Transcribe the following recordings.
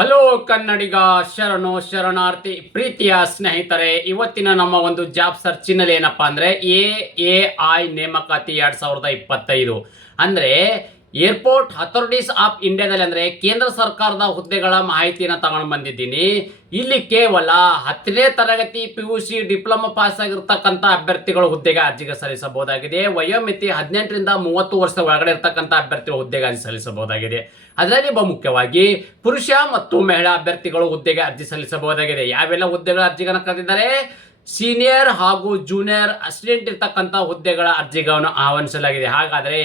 Hello ಕನ್ನಡಿಗ ಶರಣು ಶರಣಾರ್ಥಿ ಪ್ರೀತಿಯ ಸ್ನೇಹಿತರೆ, ಇವತ್ತಿನ ನಮ್ಮ ಒಂದು ಜಾಬ್ ಸರ್ಚಿನಲ್ಲಿ ಏನಪ್ಪಾ ಅಂದ್ರೆ ಎ ನೇಮಕಾತಿ 2025 ಅಂದ್ರೆ ಏರ್ಪೋರ್ಟ್ ಅಥಾರಿಟೀಸ್ ಆಫ್ ಇಂಡಿಯಾದಲ್ಲಿ ಅಂದ್ರೆ ಕೇಂದ್ರ ಸರ್ಕಾರದ ಹುದ್ದೆಗಳ ಮಾಹಿತಿಯನ್ನು ತಗೊಂಡು ಬಂದಿದ್ದೀನಿ. ಇಲ್ಲಿ ಕೇವಲ 10ನೇ ತರಗತಿ PUC ಡಿಪ್ಲೊಮಾ ಪಾಸ್ ಆಗಿರ್ತಕ್ಕಂಥ ಅಭ್ಯರ್ಥಿಗಳು ಹುದ್ದೆಗೆ ಅರ್ಜಿಗೆ ಸಲ್ಲಿಸಬಹುದಾಗಿದೆ. ವಯೋಮಿತಿ 18ರಿಂದ 30 ವರ್ಷದ ಒಳಗಡೆ ಇರ್ತಕ್ಕಂಥ ಅಭ್ಯರ್ಥಿಗಳು ಹುದ್ದೆಗೆ ಅರ್ಜಿ ಸಲ್ಲಿಸಬಹುದಾಗಿದೆ. ಅದರಲ್ಲಿ ಬಹುಮುಖ್ಯವಾಗಿ ಪುರುಷ ಮತ್ತು ಮಹಿಳಾ ಅಭ್ಯರ್ಥಿಗಳು ಹುದ್ದೆಗೆ ಅರ್ಜಿ ಸಲ್ಲಿಸಬಹುದಾಗಿದೆ. ಯಾವೆಲ್ಲ ಹುದ್ದೆಗಳ ಅರ್ಜಿಗಳನ್ನು ಕರೆದಿದ್ದಾರೆ? ಸೀನಿಯರ್ ಹಾಗೂ ಜೂನಿಯರ್ ಅಸಿಸ್ಟೆಂಟ್ ಇರ್ತಕ್ಕಂಥ ಹುದ್ದೆಗಳ ಅರ್ಜಿಗಳನ್ನು ಆಹ್ವಾನಿಸಲಾಗಿದೆ. ಹಾಗಾದರೆ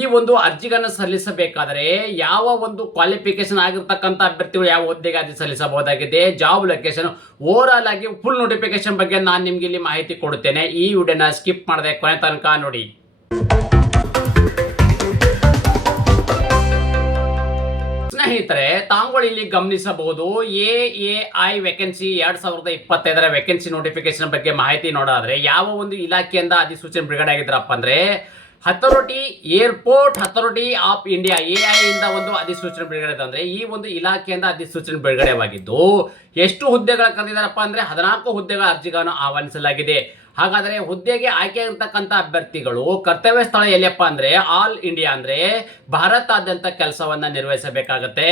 ಈ ಒಂದು ಅರ್ಜಿಗಳನ್ನು ಸಲ್ಲಿಸಬೇಕಾದರೆ ಯಾವ ಒಂದು ಕ್ವಾಲಿಫಿಕೇಶನ್ ಆಗಿರ್ತಕ್ಕಂಥ ಅಭ್ಯರ್ಥಿಗಳು ಯಾವ ಹುದ್ದೆಗೆ ಅರ್ಜಿ ಸಲ್ಲಿಸಬಹುದಾಗಿದೆ, ಜಾಬ್ ಲೊಕೇಶನ್, ಓವರ್ ಆಲ್ ಆಗಿ ಫುಲ್ ನೋಟಿಫಿಕೇಶನ್ ಬಗ್ಗೆ ನಾನು ನಿಮ್ಗೆ ಇಲ್ಲಿ ಮಾಹಿತಿ ಕೊಡುತ್ತೇನೆ. ಈ ವಿಡಿಯೋನ ಸ್ಕಿಪ್ ಮಾಡದೆ ಕೊನೆ ತನಕ ನೋಡಿ. ಸ್ನೇಹಿತರೆ, ತಾವುಗಳು ಇಲ್ಲಿ ಗಮನಿಸಬಹುದು ಎ ವೇಕೆನ್ಸಿ 2025ರ ವೇಕೆನ್ಸಿ ನೋಟಿಫಿಕೇಶನ್ ಬಗ್ಗೆ ಮಾಹಿತಿ ನೋಡೋದಾದ್ರೆ ಯಾವ ಒಂದು ಇಲಾಖೆಯಿಂದ ಅಧಿಸೂಚನೆ ಬಿಡುಗಡೆ ಆಗಿದ್ರಪ್ಪ ಅಂದ್ರೆ airport authority of India AI ಇಂದ ಒಂದು ಅಧಿಸೂಚನೆ ಬಿಡುಗಡೆ ಅಂದ್ರೆ ಈ ಒಂದು ಇಲಾಖೆಯಿಂದ ಅಧಿಸೂಚನೆ ಬಿಡುಗಡೆವಾಗಿದ್ದು ಎಷ್ಟು ಹುದ್ದೆಗಳ ಕರೆದಿದ್ದಾರಪ್ಪ ಅಂದ್ರೆ 14 ಹುದ್ದೆಗಳ ಅರ್ಜಿಗಳನ್ನು ಆಹ್ವಾನಿಸಲಾಗಿದೆ. ಹಾಗಾದರೆ ಹುದ್ದೆಗೆ ಆಯ್ಕೆಯಾಗಿರ್ತಕ್ಕಂಥ ಅಭ್ಯರ್ಥಿಗಳು ಕರ್ತವ್ಯ ಸ್ಥಳ ಎಲ್ಲಿಯಪ್ಪ ಅಂದ್ರೆ ಆಲ್ ಇಂಡಿಯಾ ಅಂದ್ರೆ ಭಾರತಾದ್ಯಂತ ಕೆಲಸವನ್ನ ನಿರ್ವಹಿಸಬೇಕಾಗತ್ತೆ.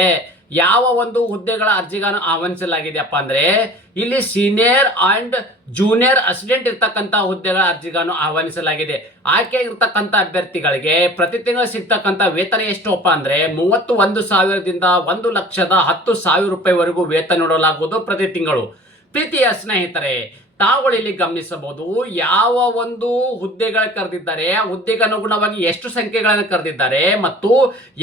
ಯಾವ ಒಂದು ಹುದ್ದೆಗಳ ಅರ್ಜಿಗಳನ್ನು ಆಹ್ವಾನಿಸಲಾಗಿದೆಯಪ್ಪ ಅಂದ್ರೆ ಇಲ್ಲಿ ಸೀನಿಯರ್ ಅಂಡ್ ಜೂನಿಯರ್ ಅಸಿಸ್ಟೆಂಟ್ ಇರ್ತಕ್ಕಂಥ ಹುದ್ದೆಗಳ ಅರ್ಜಿಗಳನ್ನು ಆಹ್ವಾನಿಸಲಾಗಿದೆ. ಆಯ್ಕೆ ಇರ್ತಕ್ಕಂಥ ಅಭ್ಯರ್ಥಿಗಳಿಗೆ ಪ್ರತಿ ತಿಂಗಳು ಸಿಗ್ತಕ್ಕಂಥ ವೇತನ ಎಷ್ಟಪ್ಪ ಅಂದ್ರೆ 31,000ದಿಂದ 1,10,000 ರೂಪಾಯಿವರೆಗೂ ವೇತನ ನೀಡಲಾಗುವುದು ಪ್ರತಿ ತಿಂಗಳು. ಪ್ರೀತಿಯ ಸ್ನೇಹಿತರೆ, ತಾವುಗಳು ಇಲ್ಲಿ ಗಮನಿಸಬಹುದು ಯಾವ ಒಂದು ಹುದ್ದೆಗಳ ಕರೆದಿದ್ದಾರೆ, ಹುದ್ದೆಗೆ ಅನುಗುಣವಾಗಿ ಎಷ್ಟು ಸಂಖ್ಯೆಗಳನ್ನು ಕರೆದಿದ್ದಾರೆ ಮತ್ತು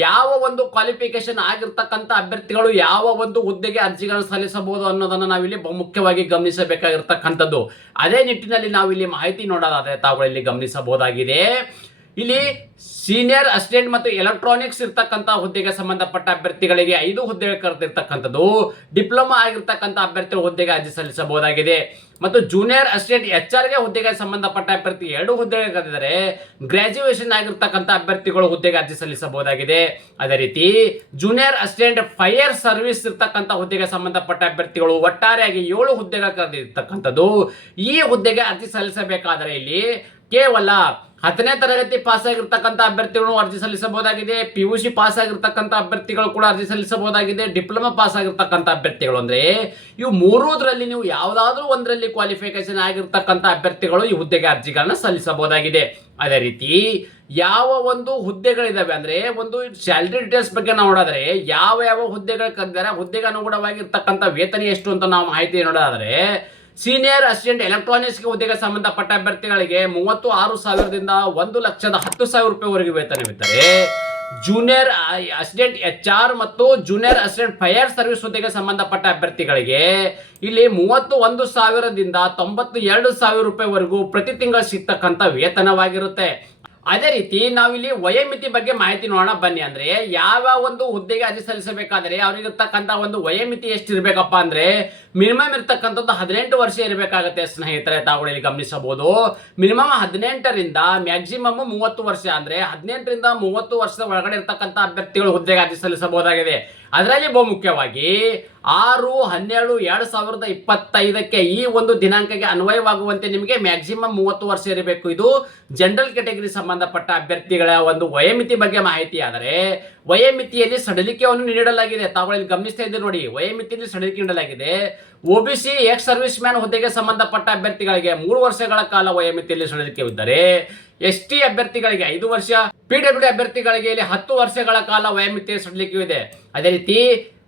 ಯಾವ ಒಂದು ಕ್ವಾಲಿಫಿಕೇಶನ್ ಆಗಿರ್ತಕ್ಕಂಥ ಅಭ್ಯರ್ಥಿಗಳು ಯಾವ ಒಂದು ಹುದ್ದೆಗೆ ಅರ್ಜಿಗಳನ್ನು ಸಲ್ಲಿಸಬಹುದು ಅನ್ನೋದನ್ನು ನಾವಿಲ್ಲಿ ಬಹುಮುಖ್ಯವಾಗಿ ಗಮನಿಸಬೇಕಾಗಿರ್ತಕ್ಕಂಥದ್ದು. ಅದೇ ನಿಟ್ಟಿನಲ್ಲಿ ನಾವಿಲ್ಲಿ ಮಾಹಿತಿ ನೋಡೋದಾದ್ರೆ ತಾವುಗಳು ಇಲ್ಲಿ ಗಮನಿಸಬಹುದಾಗಿದೆ. ಇಲ್ಲಿ ಸೀನಿಯರ್ ಅಸಿಸ್ಟೆಂಟ್ ಮತ್ತು ಎಲೆಕ್ಟ್ರಾನಿಕ್ಸ್ ಇರ್ತಕ್ಕಂಥ ಹುದ್ದೆಗೆ ಸಂಬಂಧಪಟ್ಟ ಅಭ್ಯರ್ಥಿಗಳಿಗೆ 5 ಹುದ್ದೆಗಳು ಕರೆದಿರ್ತಕ್ಕಂಥದ್ದು. ಡಿಪ್ಲೊಮಾ ಆಗಿರ್ತಕ್ಕಂಥ ಅಭ್ಯರ್ಥಿಗಳು ಹುದ್ದೆಗೆ ಅರ್ಜಿ ಸಲ್ಲಿಸಬಹುದಾಗಿದೆ ಮತ್ತು ಜೂನಿಯರ್ ಅಸಿಸ್ಟೆಂಟ್ HR ಗೆ ಹುದ್ದೆಗೆ ಸಂಬಂಧಪಟ್ಟ ಅಭ್ಯರ್ಥಿ 2 ಹುದ್ದೆಗಳು ಕರೆದಿದ್ದಾರೆ. ಗ್ರಾಜ್ಯುಯೇಷನ್ ಆಗಿರ್ತಕ್ಕಂಥ ಅಭ್ಯರ್ಥಿಗಳು ಹುದ್ದೆಗೆ ಅರ್ಜಿ ಸಲ್ಲಿಸಬಹುದಾಗಿದೆ. ಅದೇ ರೀತಿ ಜೂನಿಯರ್ ಅಸಿಸ್ಟೆಂಟ್ ಫೈರ್ ಸರ್ವಿಸ್ ಇರ್ತಕ್ಕಂಥ ಹುದ್ದೆಗೆ ಸಂಬಂಧಪಟ್ಟ ಅಭ್ಯರ್ಥಿಗಳು ಒಟ್ಟಾರೆಯಾಗಿ 7 ಹುದ್ದೆಗಳು ಕರೆದಿರ್ತಕ್ಕಂಥದ್ದು. ಈ ಹುದ್ದೆಗೆ ಅರ್ಜಿ ಸಲ್ಲಿಸಬೇಕಾದರೆ ಇಲ್ಲಿ ಕೇವಲ 10ನೇ ತರಗತಿ ಪಾಸ್ ಆಗಿರ್ತಕ್ಕಂಥ ಅಭ್ಯರ್ಥಿಗಳು ಅರ್ಜಿ ಸಲ್ಲಿಸಬಹುದಾಗಿದೆ. PUC ಪಾಸ್ ಆಗಿರ್ತಕ್ಕಂಥ ಅಭ್ಯರ್ಥಿಗಳು ಕೂಡ ಅರ್ಜಿ ಸಲ್ಲಿಸಬಹುದಾಗಿದೆ. ಡಿಪ್ಲೊಮಾ ಪಾಸ್ ಆಗಿರ್ತಕ್ಕಂಥ ಅಭ್ಯರ್ಥಿಗಳು ಅಂದ್ರೆ ಇವು ಮೂರರಲ್ಲಿ ನೀವು ಯಾವುದಾದ್ರೂ ಒಂದರಲ್ಲಿ ಕ್ವಾಲಿಫಿಕೇಶನ್ ಆಗಿರ್ತಕ್ಕಂಥ ಅಭ್ಯರ್ಥಿಗಳು ಈ ಹುದ್ದೆಗೆ ಅರ್ಜಿಗಳನ್ನ ಸಲ್ಲಿಸಬಹುದಾಗಿದೆ. ಅದೇ ರೀತಿ ಯಾವ ಒಂದು ಹುದ್ದೆಗಳಿದಾವೆ ಅಂದ್ರೆ ಒಂದು ಸ್ಯಾಲರಿ ಡೀಟೇಲ್ಸ್ ಬಗ್ಗೆ ನಾವು ನೋಡಿದ್ರೆ ಯಾವ ಯಾವ ಹುದ್ದೆಗಳು ಕರೆದಿದ್ದಾರೆ, ಹುದ್ದೆಗೆ ಅನುಗುಣವಾಗಿರ್ತಕ್ಕಂಥ ವೇತನ ಎಷ್ಟು ಅಂತ ನಾವು ಮಾಹಿತಿ ನೋಡೋದಾದ್ರೆ ಸೀನಿಯರ್ ಅಸಿಸ್ಟೆಂಟ್ ಎಲೆಕ್ಟ್ರಾನಿಕ್ಸ್ ಹುದ್ದೆಗೆ ಸಂಬಂಧಪಟ್ಟ ಅಭ್ಯರ್ಥಿಗಳಿಗೆ 36,000ದಿಂದ 1,10,000 ರೂಪಾಯಿವರೆಗೆ ವೇತನವಿದ್ದಾರೆ. ಜೂನಿಯರ್ ಅಸಿಸ್ಟೆಂಟ್ HR ಮತ್ತು ಜೂನಿಯರ್ ಅಸಿಸ್ಟೆಂಟ್ ಫೈರ್ ಸರ್ವಿಸ್ ಹುದ್ದೆಗೆ ಸಂಬಂಧಪಟ್ಟ ಅಭ್ಯರ್ಥಿಗಳಿಗೆ ಇಲ್ಲಿ 31,000ದಿಂದ 92,000 ರೂಪಾಯಿವರೆಗೂ ಪ್ರತಿ ತಿಂಗಳು ಸಿಗ್ತಕ್ಕಂಥ ವೇತನವಾಗಿರುತ್ತೆ. ಅದೇ ರೀತಿ ನಾವಿಲ್ಲಿ ವಯೋಮಿತಿ ಬಗ್ಗೆ ಮಾಹಿತಿ ನೋಡೋಣ ಬನ್ನಿ. ಅಂದ್ರೆ ಯಾವ ಒಂದು ಹುದ್ದೆಗೆ ಅರ್ಜಿ ಸಲ್ಲಿಸಬೇಕಾದ್ರೆ ಅವ್ರಿಗಿರ್ತಕ್ಕಂಥ ಒಂದು ವಯೋಮಿತಿ ಎಷ್ಟು ಇರಬೇಕಪ್ಪ ಅಂದ್ರೆ ಮಿನಿಮಮ್ ಇರ್ತಕ್ಕಂಥದ್ದು 18 ವರ್ಷ ಇರಬೇಕಾಗುತ್ತೆ. ಸ್ನೇಹಿತರೆ, ತಾವುಗಳು ಇಲ್ಲಿ ಗಮನಿಸಬಹುದು ಮಿನಿಮಮ್ 18ರಿಂದ ಮ್ಯಾಕ್ಸಿಮಮ್ 30 ವರ್ಷ ಅಂದ್ರೆ 18ರಿಂದ 30 ವರ್ಷದ ಒಳಗಡೆ ಇರ್ತಕ್ಕಂಥ ಅಭ್ಯರ್ಥಿಗಳು ಹುದ್ದೆಗೆ ಅರ್ಜಿ ಸಲ್ಲಿಸಬಹುದಾಗಿದೆ. ಅದರಲ್ಲಿ ಬಹುಮುಖ್ಯವಾಗಿ 6/12/2025 ಈ ಒಂದು ದಿನಾಂಕಕ್ಕೆ ಅನ್ವಯವಾಗುವಂತೆ ನಿಮಗೆ ಮ್ಯಾಕ್ಸಿಮಮ್ 30 ವರ್ಷ ಇರಬೇಕು. ಇದು ಜನರಲ್ ಕ್ಯಾಟಗರಿ ಸಂಬಂಧಪಟ್ಟ ಅಭ್ಯರ್ಥಿಗಳ ಒಂದು ವಯೋಮಿತಿ ಬಗ್ಗೆ ಮಾಹಿತಿ. ಆದರೆ ವಯೋಮಿತಿಯಲ್ಲಿ ಸಡಿಲಿಕೆಯನ್ನು ನೀಡಲಾಗಿದೆ. ತಾವುಗಳಲ್ಲಿ ಗಮನಿಸ್ತಾ ಇದ್ದೀರಿ ನೋಡಿ, ವಯೋಮಿತಿಯಲ್ಲಿ ಸಡಿಲಿಕೆ ನೀಡಲಾಗಿದೆ. OBC ಎಕ್ಸ್ ಸರ್ವಿಸ್ ಮ್ಯಾನ್ ಹುದ್ದೆಗೆ ಸಂಬಂಧಪಟ್ಟ ಅಭ್ಯರ್ಥಿಗಳಿಗೆ 3 ವರ್ಷಗಳ ಕಾಲ ವಯೋಮಿತಿಯಲ್ಲಿ ಸಡಿಲಿಕೆ ಇದ್ದರೆ ST ಅಭ್ಯರ್ಥಿಗಳಿಗೆ 5 ವರ್ಷ, PWD ಅಭ್ಯರ್ಥಿಗಳಿಗೆ ಇಲ್ಲಿ 10 ವರ್ಷಗಳ ಕಾಲ ವಯೋಮಿತಿಯ ಸಡಿಲಿಕೆ ಇದೆ. ಅದೇ ರೀತಿ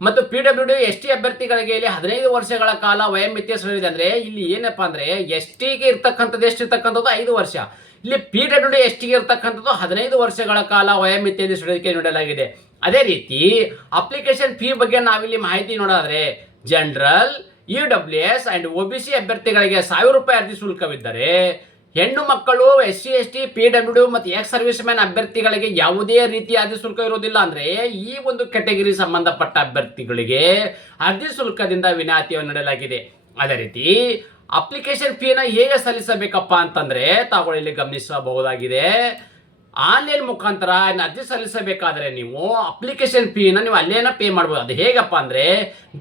ಮತ್ತು PWD ST ಅಭ್ಯರ್ಥಿಗಳಿಗೆ ಇಲ್ಲಿ 15 ವರ್ಷಗಳ ಕಾಲ ವಯೋಮಿತಿಯ ಸಡಿಲಿದೆ. ಅಂದ್ರೆ ಇಲ್ಲಿ ಏನಪ್ಪಾ ಅಂದ್ರೆ ST ಗೆ ಇರ್ತಕ್ಕಂಥದ್ದು ಎಷ್ಟಿರ್ತಕ್ಕಂಥದ್ದು 5 ವರ್ಷ, ಇಲ್ಲಿ PWD ST ಗೆ ಇರ್ತಕ್ಕಂಥದ್ದು 15 ವರ್ಷಗಳ ಕಾಲ ವಯೋಮಿತಿಯಲ್ಲಿ ಸಡಿಲಿಕೆ ನೀಡಲಾಗಿದೆ. ಅದೇ ರೀತಿ ಅಪ್ಲಿಕೇಶನ್ ಫೀ ಬಗ್ಗೆ ನಾವಿಲ್ಲಿ ಮಾಹಿತಿ ನೋಡೋದಾದ್ರೆ ಜನರಲ್ EWS ಅಂಡ್ OBC ಅಭ್ಯರ್ಥಿಗಳಿಗೆ 1,000 ರೂಪಾಯಿ ಅರ್ಜಿ ಶುಲ್ಕವಿದ್ದರೆ ಹೆಣ್ಣು ಮಕ್ಕಳು SC ST PWD ಮತ್ತು ಎಕ್ಸ್ ಸರ್ವಿಸ್ ಮ್ಯಾನ್ ಅಭ್ಯರ್ಥಿಗಳಿಗೆ ಯಾವುದೇ ರೀತಿಯ ಅರ್ಜಿ ಶುಲ್ಕ ಇರೋದಿಲ್ಲ. ಅಂದ್ರೆ ಈ ಒಂದು ಕ್ಯಾಟಗರಿ ಸಂಬಂಧಪಟ್ಟ ಅಭ್ಯರ್ಥಿಗಳಿಗೆ ಅರ್ಜಿ ಶುಲ್ಕದಿಂದ ವಿನಾಯಿತಿಯನ್ನು ನೀಡಲಾಗಿದೆ. ಅದೇ ರೀತಿ ಅಪ್ಲಿಕೇಶನ್ ಫೀನ ಹೇಗೆ ಸಲ್ಲಿಸಬೇಕಪ್ಪ ಅಂತಂದ್ರೆ ತಾವುಗಳು ಇಲ್ಲಿ ಗಮನಿಸಬಹುದಾಗಿದೆ. ಆನ್ಲೈನ್ ಮುಖಾಂತರ ಅರ್ಜಿ ಸಲ್ಲಿಸಬೇಕಾದ್ರೆ ನೀವು ಅಪ್ಲಿಕೇಶನ್ ಫೀನ ನೀವು ಅಲ್ಲೇನ ಪೇ ಮಾಡ್ಬೋದು. ಅದು ಹೇಗಪ್ಪ ಅಂದರೆ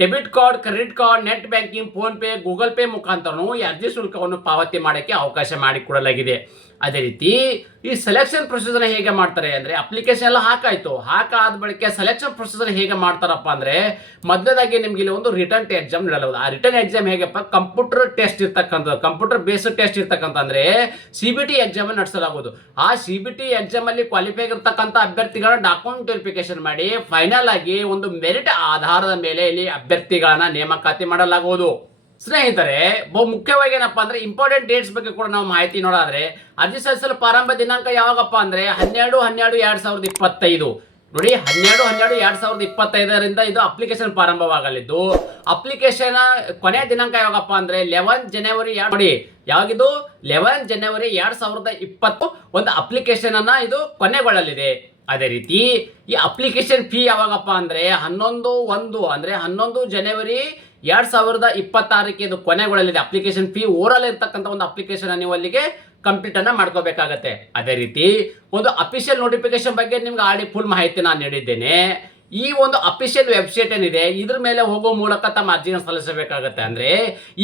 debit card, credit card, net banking, PhonePe, Google pay ಮುಖಾಂತರನೂ ಈ ಅರ್ಜಿ ಶುಲ್ಕವನ್ನು ಪಾವತಿ ಮಾಡೋಕ್ಕೆ ಅವಕಾಶ ಮಾಡಿಕೊಡಲಾಗಿದೆ. ಅದೇ ರೀತಿ ಈ ಸೆಲೆಕ್ಷನ್ ಪ್ರೊಸೀಜರ್ ಹೇಗೆ ಮಾಡ್ತಾರೆ ಅಂದರೆ ಅಪ್ಲಿಕೇಶನ್ ಎಲ್ಲ ಹಾಕಾಯ್ತು, ಹಾಕಾದ ಬಳಿಕ ಸೆಲೆಕ್ಷನ್ ಪ್ರೊಸೀಜರ್ ಹೇಗೆ ಮಾಡ್ತಾರಪ್ಪ ಅಂದರೆ ಮೊದಲದಾಗಿ ನಿಮ್ಗೆ ಇಲ್ಲಿ ಒಂದು ರಿಟರ್ನ್ ಎಕ್ಸಾಮ್ ನೀಡಲಾಗುವುದು. ಆ ರಿಟರ್ನ್ ಎಕ್ಸಾಮ್ ಹೇಗಪ್ಪ, ಕಂಪ್ಯೂಟರ್ ಟೆಸ್ಟ್ ಇರ್ತಕ್ಕಂಥದ್ದು, ಕಂಪ್ಯೂಟರ್ ಬೇಸ್ಡ್ ಟೆಸ್ಟ್ ಇರ್ತಕ್ಕಂಥ ಅಂದರೆ CBT ಎಕ್ಸಾಮ್ ನಡೆಸಲಾಗುವುದು. ಆ CBT ಎಕ್ಸಾಮ್ ಅಲ್ಲಿ ಕ್ವಾಲಿಫೈ ಆಗಿರ್ತಕ್ಕಂಥ ಅಭ್ಯರ್ಥಿಗಳ ಡಾಕ್ಯುಮೆಂಟ್ ವೆರಿಫಿಕೇಶನ್ ಮಾಡಿ ಫೈನಲ್ ಆಗಿ ಒಂದು ಮೆರಿಟ್ ಆಧಾರದ ಮೇಲೆ ಇಲ್ಲಿ ಅಭ್ಯರ್ಥಿಗಳನ್ನ ನೇಮಕಾತಿ ಮಾಡಲಾಗುವುದು. ಸ್ನೇಹಿತರೆ, ಬಹು ಮುಖ್ಯವಾಗಿ ಏನಪ್ಪಾ ಅಂದ್ರೆ ಇಂಪಾರ್ಟೆಂಟ್ ಡೇಟ್ಸ್ ಬಗ್ಗೆ ಕೂಡ ನಾವು ಮಾಹಿತಿ ನೋಡೋದಾದ್ರೆ ಅರ್ಜಿ ಸಲ್ಲಿಸಲು ಪ್ರಾರಂಭ ದಿನಾಂಕ ಯಾವಾಗಪ್ಪ ಅಂದ್ರೆ 12/12/2025. ನೋಡಿ, 12/12/2025 ಇದು ಅಪ್ಲಿಕೇಶನ್ ಪ್ರಾರಂಭವಾಗಲಿದ್ದು, ಅಪ್ಲಿಕೇಶನ್ ಕೊನೆಯ ದಿನಾಂಕ ಯಾವಾಗಪ್ಪ ಅಂದ್ರೆ 11 ಜನವರಿ. ನೋಡಿ, ಯಾವಾಗಿದು 11 ಜನವರಿ 2020 ಒಂದು ಅಪ್ಲಿಕೇಶನ್ ಅನ್ನ ಇದು ಕೊನೆಗೊಳ್ಳಲಿದೆ. ಅದೇ ರೀತಿ ಈ ಅಪ್ಲಿಕೇಶನ್ ಫೀ ಯಾವಾಗಪ್ಪ ಅಂದ್ರೆ 11/1 ಅಂದ್ರೆ 11 ಜನವರಿ 2026 ಇದು ಕೊನೆಗೊಳ್ಳಲಿದೆ. ಅಪ್ಲಿಕೇಶನ್ ಫೀ ಓರಲ್ ಇರ್ತಕ್ಕಂಥ ಒಂದು ಅಪ್ಲಿಕೇಶನ್ ನೀವು ಅಲ್ಲಿಗೆ ಕಂಪ್ಲೀಟ್ ಅನ್ನ ಮಾಡ್ಕೋಬೇಕಾಗತ್ತೆ. ಅದೇ ರೀತಿ ಒಂದು ಅಫಿಷಿಯಲ್ ನೋಟಿಫಿಕೇಶನ್ ಬಗ್ಗೆ ನಿಮ್ಗೆ ಆಲ್ರೆಡಿ ಫುಲ್ ಮಾಹಿತಿ ನಾನು ನೀಡಿದ್ದೇನೆ. ಈ ಒಂದು ಅಫಿಷಿಯಲ್ ವೆಬ್ಸೈಟ್ ಏನಿದೆ ಇದ್ರ ಮೇಲೆ ಹೋಗೋ ಮೂಲಕ ತಮ್ಮ ಅರ್ಜಿನ ಸಲ್ಲಿಸಬೇಕಾಗತ್ತೆ. ಅಂದ್ರೆ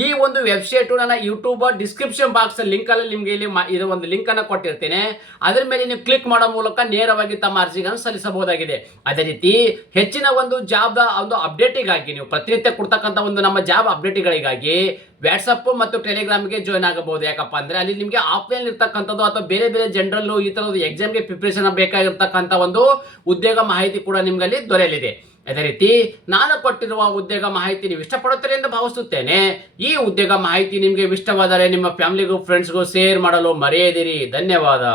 ಈ ಒಂದು ವೆಬ್ಸೈಟ್ ನನ್ನ ಯೂಟ್ಯೂಬ್ ಡಿಸ್ಕ್ರಿಪ್ಷನ್ ಬಾಕ್ಸ್ ಲಿಂಕ್ ಅಲ್ಲಿ ನಿಮ್ಗೆ ಇಲ್ಲಿ ಇದು ಒಂದು ಲಿಂಕ್ ಅನ್ನು ಕೊಟ್ಟಿರ್ತೇನೆ. ಅದ್ರ ಮೇಲೆ ನೀವು ಕ್ಲಿಕ್ ಮಾಡೋ ಮೂಲಕ ನೇರವಾಗಿ ತಮ್ಮ ಅರ್ಜಿಗಳನ್ನು ಸಲ್ಲಿಸಬಹುದಾಗಿದೆ. ಅದೇ ರೀತಿ ಹೆಚ್ಚಿನ ಒಂದು ಜಾಬ್ ಒಂದು ಅಪ್ಡೇಟಿಗಾಗಿ ನೀವು ಪ್ರತಿನಿತ್ಯ ಕೊಡ್ತಕ್ಕಂಥ ಒಂದು ನಮ್ಮ ಜಾಬ್ ಅಪ್ಡೇಟ್ಗಳಿಗಾಗಿ ವಾಟ್ಸಪ್ ಮತ್ತು ಟೆಲಿಗ್ರಾಮ್ಗೆ ಜಾಯ್ನ್ ಆಗಬಹುದು. ಯಾಕಪ್ಪ ಅಂದ್ರೆ ಅಲ್ಲಿ ನಿಮಗೆ ಆಫ್ಲೈನ್ ಇರ್ತಕ್ಕಂಥದ್ದು ಅಥವಾ ಬೇರೆ ಬೇರೆ ಜನರಲ್ ಈ ತರದ ಎಕ್ಸಾಮ್ಗೆ ಪ್ರಿಪರೇಷನ್ ಬೇಕಾಗಿರ್ತಕ್ಕಂಥ ಒಂದು ಉದ್ಯೋಗ ಮಾಹಿತಿ ಕೂಡ ನಿಮ್ಗೆ ಅಲ್ಲಿ ದೊರೆಯಲಿದೆ. ಅದೇ ರೀತಿ ನಾನು ಕೊಟ್ಟಿರುವ ಉದ್ಯೋಗ ಮಾಹಿತಿ ನೀವು ಇಷ್ಟಪಡುತ್ತೀರಿ ಎಂದು ಭಾವಿಸುತ್ತೇನೆ. ಈ ಉದ್ಯೋಗ ಮಾಹಿತಿ ನಿಮಗೆ ಇಷ್ಟವಾದರೆ ನಿಮ್ಮ ಫ್ಯಾಮಿಲಿಗೂ ಫ್ರೆಂಡ್ಸ್ಗೂ ಶೇರ್ ಮಾಡಲು ಮರೆಯದಿರಿ. ಧನ್ಯವಾದ.